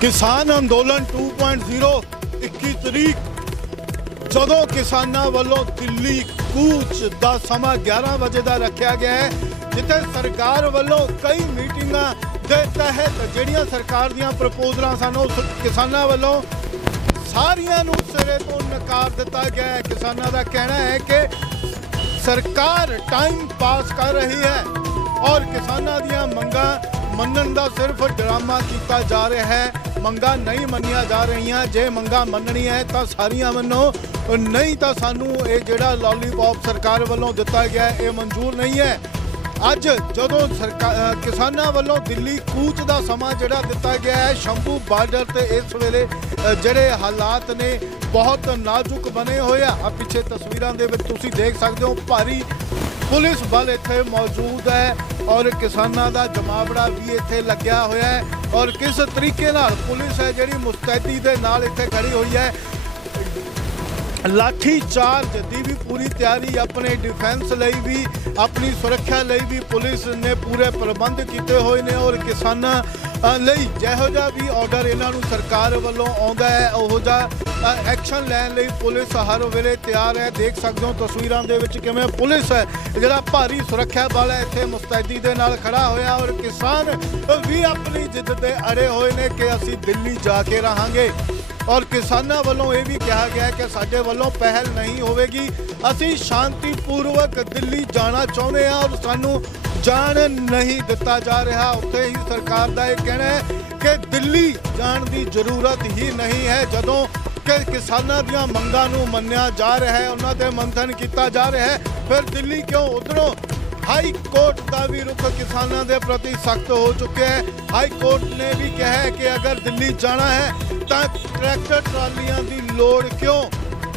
ਕਿਸਾਨ ਅੰਦੋਲਨ 2.0 21 ਤਰੀਕ। ਜਦੋਂ ਕਿਸਾਨਾਂ ਵੱਲੋਂ ਦਿੱਲੀ ਕੂਚ ਦਾ ਸਮਾਂ 11 ਵਜੇ ਦਾ ਰੱਖਿਆ ਗਿਆ ਹੈ, ਜਿੱਥੇ ਸਰਕਾਰ ਵੱਲੋਂ ਕਈ ਮੀਟਿੰਗਾਂ ਦੇ ਤਹਿਤ ਜਿਹੜੀਆਂ ਸਰਕਾਰ ਦੀਆਂ ਪ੍ਰਪੋਜ਼ਲਾਂ ਸਨ, ਉਹ ਕਿਸਾਨਾਂ ਵੱਲੋਂ ਸਾਰੀਆਂ ਨੂੰ ਸਿਰੇ ਤੋਂ ਨਕਾਰ ਦਿੱਤਾ ਗਿਆ ਹੈ। ਕਿਸਾਨਾਂ ਦਾ ਕਹਿਣਾ ਹੈ ਕਿ ਸਰਕਾਰ ਟਾਈਮ ਪਾਸ ਕਰ ਰਹੀ ਹੈ ਔਰ ਕਿਸਾਨਾਂ ਦੀਆਂ ਮੰਗਾਂ ਮੰਨਣ ਦਾ ਸਿਰਫ ਡਰਾਮਾ ਕੀਤਾ ਜਾ ਰਿਹਾ ਹੈ। ਮੰਗਾਂ ਨਹੀਂ ਮੰਨੀਆਂ ਜਾ ਰਹੀਆਂ। ਜੇ ਮੰਗਾਂ ਮੰਨਣੀਆਂ ਹੈ ਤਾਂ ਸਾਰੀਆਂ ਮੰਨੋ। ਨਹੀਂ ਤਾਂ ਸਾਨੂੰ ਇਹ ਜਿਹੜਾ ਲਾਲੀਪੌਪ ਸਰਕਾਰ ਵੱਲੋਂ ਦਿੱਤਾ ਗਿਆ ਇਹ ਮਨਜ਼ੂਰ ਨਹੀਂ ਹੈ। ਅੱਜ ਜਦੋਂ ਸਰਕਾ- ਕਿਸਾਨਾਂ ਵੱਲੋਂ ਦਿੱਲੀ ਕੂਚ ਦਾ ਸਮਾਂ ਜਿਹੜਾ ਦਿੱਤਾ ਗਿਆ ਹੈ, ਸ਼ੰਭੂ ਬਾਰਡਰ ਤੇ ਇਸ ਵੇਲੇ ਜਿਹੜੇ ਹਾਲਾਤ ਨੇ, ਬਹੁਤ ਨਾਜ਼ੁਕ ਬਣੇ ਹੋਏ ਆ। ਪਿੱਛੇ ਤਸਵੀਰਾਂ ਦੇ ਵਿੱਚ ਤੁਸੀਂ ਦੇਖ ਸਕਦੇ ਹੋ, ਭਾਰੀ ਪੁਲਿਸ ਬਲ ਇੱਥੇ ਮੌਜੂਦ ਹੈ ਔਰ ਕਿਸਾਨਾਂ ਦਾ ਜਮਾਵੜਾ ਵੀ ਇੱਥੇ ਲੱਗਿਆ ਹੋਇਆ ਹੈ ਔਰ ਕਿਸ ਤਰੀਕੇ ਨਾਲ ਪੁਲਿਸ ਹੈ ਜਿਹੜੀ ਮੁਸਤੈਦੀ ਦੇ ਨਾਲ ਇੱਥੇ ਖੜੀ ਹੋਈ ਹੈ? ਲਾਠੀ ਚਾਰਜ ਦੀ ਵੀ ਪੂਰੀ ਤਿਆਰੀ, ਆਪਣੇ ਡਿਫੈਂਸ ਲਈ ਵੀ, ਆਪਣੀ ਸੁਰੱਖਿਆ ਲਈ ਵੀ ਪੁਲਿਸ ਨੇ ਪੂਰੇ ਪ੍ਰਬੰਧ ਕੀਤੇ ਹੋਏ ਨੇ ਔਰ ਕਿਸਾਨਾਂ ਲਈ ਜਿਹੋ ਜਿਹਾ ਵੀ ਆਰਡਰ ਇਹਨਾਂ ਨੂੰ ਸਰਕਾਰ ਵੱਲੋਂ ਆਉਂਦਾ ਹੈ, ਉਹੋ ਜਿਹਾ ਐਕਸ਼ਨ ਲੈਣ ਲਈ ਪੁਲਿਸ ਹਰ ਵੇਲੇ ਤਿਆਰ ਹੈ। ਦੇਖ ਸਕਦੇ ਹੋ ਤਸਵੀਰਾਂ ਦੇ ਵਿੱਚ ਕਿਵੇਂ ਪੁਲਿਸ ਹੈ, ਜਿਹੜਾ ਭਾਰੀ ਸੁਰੱਖਿਆ ਬਲ ਹੈ, ਇੱਥੇ ਮੁਸਤੈਦੀ ਦੇ ਨਾਲ ਖੜਾ ਹੋਇਆ ਔਰ ਕਿਸਾਨ ਵੀ ਆਪਣੀ ਜਿੱਦ ਤੇ ਅੜੇ ਹੋਏ ਨੇ ਕਿ ਅਸੀਂ ਦਿੱਲੀ ਜਾ ਕੇ ਰਹਾਂਗੇ। ਔਰ ਕਿਸਾਨਾਂ ਵੱਲੋਂ ਇਹ ਵੀ ਕਿਹਾ ਗਿਆ ਕਿ ਸਾਡੇ ਵੱਲੋਂ ਪਹਿਲ ਨਹੀਂ ਹੋਵੇਗੀ। ਅਸੀਂ ਸ਼ਾਂਤੀਪੂਰਵਕ ਦਿੱਲੀ ਜਾਣਾ ਚਾਹੁੰਦੇ ਹਾਂ ਔਰ ਸਾਨੂੰ ਜਾਣ ਨਹੀਂ ਦਿੱਤਾ ਜਾ ਰਿਹਾ। ਉੱਥੇ ਹੀ ਸਰਕਾਰ ਦਾ ਇਹ ਕਹਿਣਾ ਹੈ ਕਿ ਦਿੱਲੀ ਜਾਣ ਦੀ ਜ਼ਰੂਰਤ ਹੀ ਨਹੀਂ ਹੈ। ਜਦੋਂ ਕਿ ਕਿਸਾਨਾਂ ਦੀਆਂ ਮੰਗਾਂ ਨੂੰ ਮੰਨਿਆ ਜਾ ਰਿਹਾ ਹੈ, ਉਹਨਾਂ ਤੇ ਮੰਥਨ ਕੀਤਾ ਜਾ ਰਿਹਾ ਹੈ, ਫਿਰ ਦਿੱਲੀ ਕਿਉਂ ਉਧਰੋਂ ਹਾਈ ਕੋਰਟ ਦਾ ਵੀ ਰੁਖ ਕਿਸਾਨਾਂ ਦੇ ਪ੍ਰਤੀ ਸਖਤ ਹੋ ਚੁੱਕਿਆ ਹੈ। ਹਾਈ ਕੋਰਟ ਨੇ ਵੀ ਕਿਹਾ ਹੈ ਕਿ ਅਗਰ ਦਿੱਲੀ ਜਾਣਾ ਹੈ, ਤਾਂ ਟਰੈਕਟਰ ਟਰਾਲੀਆਂ ਦੀ ਲੋੜ ਕਿਉਂ?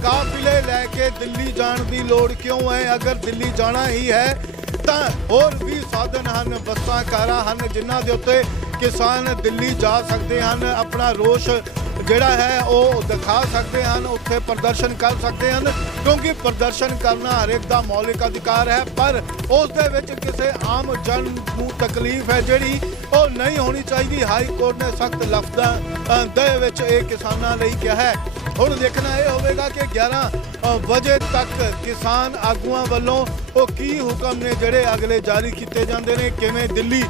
ਕਾਫਿਲੇ ਲੈ ਕੇ ਦਿੱਲੀ ਜਾਣ ਦੀ ਲੋੜ ਕਿਉਂ ਹੈ? ਅਗਰ ਦਿੱਲੀ ਜਾਣਾ ਹੀ ਹੈ, ਤਾਂ ਹੋਰ ਵੀ ਸਾਧਨ ਹਨ, ਬੱਸਾਂ, ਕਾਰਾਂ ਹਨ, ਜਿਨ੍ਹਾਂ ਦੇ ਉੱਤੇ ਕਿਸਾਨ ਦਿੱਲੀ ਜਾ ਸਕਦੇ ਹਨ। ਆਪਣਾ ਰੋਸ਼ ਜਿਹੜਾ ਹੈ, ਉਹ ਦਿਖਾ ਸਕਦੇ ਹਨ, ਉੱਥੇ ਪ੍ਰਦਰਸ਼ਨ ਕਰ ਸਕਦੇ ਹਨ, ਕਿਉਂਕਿ ਪ੍ਰਦਰਸ਼ਨ ਕਰਨਾ ਹਰੇਕ ਦਾ ਮੌਲਿਕ ਅਧਿਕਾਰ ਹੈ, ਪਰ ਉਸ ਦੇ ਵਿੱਚ ਕਿਸੇ ਆਮ ਜਨ ਨੂੰ ਤਕਲੀਫ ਹੈ ਜਿਹੜੀ ਉਹ ਨਹੀਂ ਹੋਣੀ ਚਾਹੀਦੀ। ਹਾਈ ਕੋਰਟ ਨੇ ਸਖਤ ਲਫ਼ਜ਼ਾਂ ਦੇ ਵਿੱਚ ਇਹ ਕਿਸਾਨਾਂ ਲਈ ਕਿਹਾ ਹੈ। ਹੁਣ ਦੇਖਣਾ ਇਹ ਹੋਵੇਗਾ ਕਿ 11 ਵਜੇ ਤੱਕ ਕਿਸਾਨ ਆਗੂਆਂ ਵੱਲੋਂ ਉਹ ਕੀ ਹੁਕਮ ਨੇ, ਜਿਹੜੇ ਅਗਲੇ ਜਾਰੀ ਕੀਤੇ ਜਾਂਦੇ ਨੇ, ਕਿਵੇਂ ਦਿੱਲੀ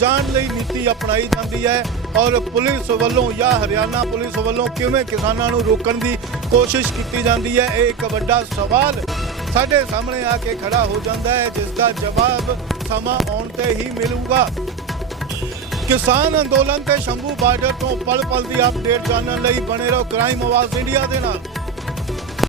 ਜਾਣ ਲਈ ਨੀਤੀ ਅਪਣਾਈ ਜਾਂਦੀ ਹੈ ਔਰ ਪੁਲਿਸ ਵੱਲੋਂ ਜਾਂ ਹਰਿਆਣਾ ਪੁਲਿਸ ਵੱਲੋਂ ਕਿਵੇਂ ਕਿਸਾਨਾਂ ਨੂੰ ਰੋਕਣ ਦੀ ਕੋਸ਼ਿਸ਼ ਕੀਤੀ ਜਾਂਦੀ ਹੈ, ਇਹ ਇੱਕ ਵੱਡਾ ਸਵਾਲ ਸਾਡੇ ਸਾਹਮਣੇ ਆ ਕੇ ਖੜਾ ਹੋ ਜਾਂਦਾ ਹੈ ਜਿਸ ਦਾ ਜਵਾਬ ਸਮਾਂ ਆਉਣ ਤੇ ਹੀ ਮਿਲੂਗਾ। ਕਿਸਾਨ ਅੰਦੋਲਨ ਤੇ ਸ਼ੰਭੂ ਬਾਰਡਰ ਤੋਂ ਪਲ ਪਲ ਦੀ ਅਪਡੇਟ ਜਾਣਨ ਲਈ ਬਣੇ ਰਹੋ ਕ੍ਰਾਈਮ ਆਵਾਜ਼ ਇੰਡੀਆ ਦੇ ਨਾਲ।